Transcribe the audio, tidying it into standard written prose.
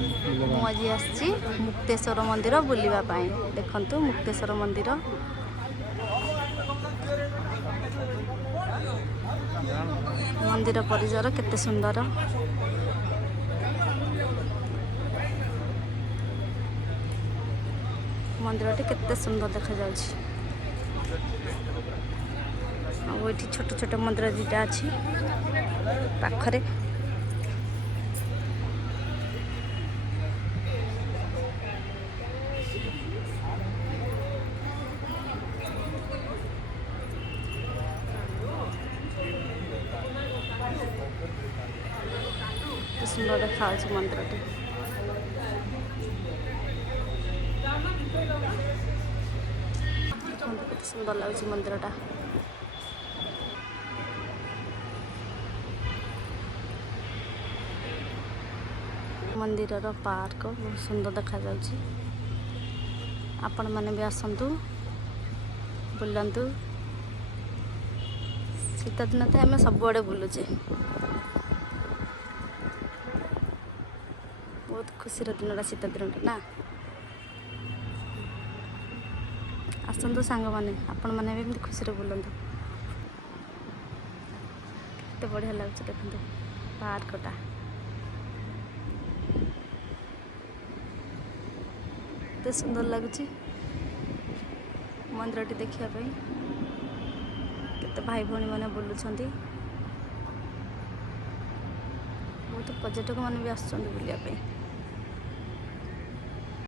ମୁଁ ଆଜି ଆସିଛି ମୁକ୍ତେଶ୍ୱର ମନ୍ଦିର ବୁଲିବା ପାଇଁ। ଦେଖନ୍ତୁ ମୁକ୍ତେଶ୍ୱର ମନ୍ଦିର। ମନ୍ଦିର ପରିସର କେତେ ସୁନ୍ଦର। ମନ୍ଦିରଟି କେତେ ସୁନ୍ଦର ଦେଖାଯାଉଛି। ଆଉ ଏଠି ଛୋଟ ଛୋଟ ମନ୍ଦିର ଦୁଇଟା ଅଛି ପାଖରେ। ସୁନ୍ଦର ଦେଖାଯାଉଛି ମନ୍ଦିରଟି। କେତେ ସୁନ୍ଦର ଲାଗୁଛି ମନ୍ଦିରଟା। ମନ୍ଦିରର ପାର୍କ ବହୁତ ସୁନ୍ଦର ଦେଖାଯାଉଛି। ଆପଣମାନେ ବି ଆସନ୍ତୁ, ବୁଲନ୍ତୁ। ଶୀତ ଦିନ ତ ଆମେ ସବୁଆଡ଼େ ବୁଲୁଛେ। ବହୁତ ଖୁସିର ଦିନଟା ଶୀତ ଦିନଟା ନା। ଆସନ୍ତୁ ସାଙ୍ଗମାନେ, ଆପଣମାନେ ବି ଏମିତି ଖୁସିରେ ବୁଲନ୍ତୁ। କେତେ ବଢ଼ିଆ ଲାଗୁଛି ଦେଖନ୍ତୁ ପାର୍କଟା। କେତେ ସୁନ୍ଦର ଲାଗୁଛି ମନ୍ଦିରଟି ଦେଖିବା ପାଇଁ। କେତେ ଭାଇ ଭଉଣୀ ମାନେ ବୁଲୁଛନ୍ତି। ବହୁତ ପର୍ଯ୍ୟଟକ ମାନେ ବି ଆସୁଛନ୍ତି ବୁଲିବା ପାଇଁ।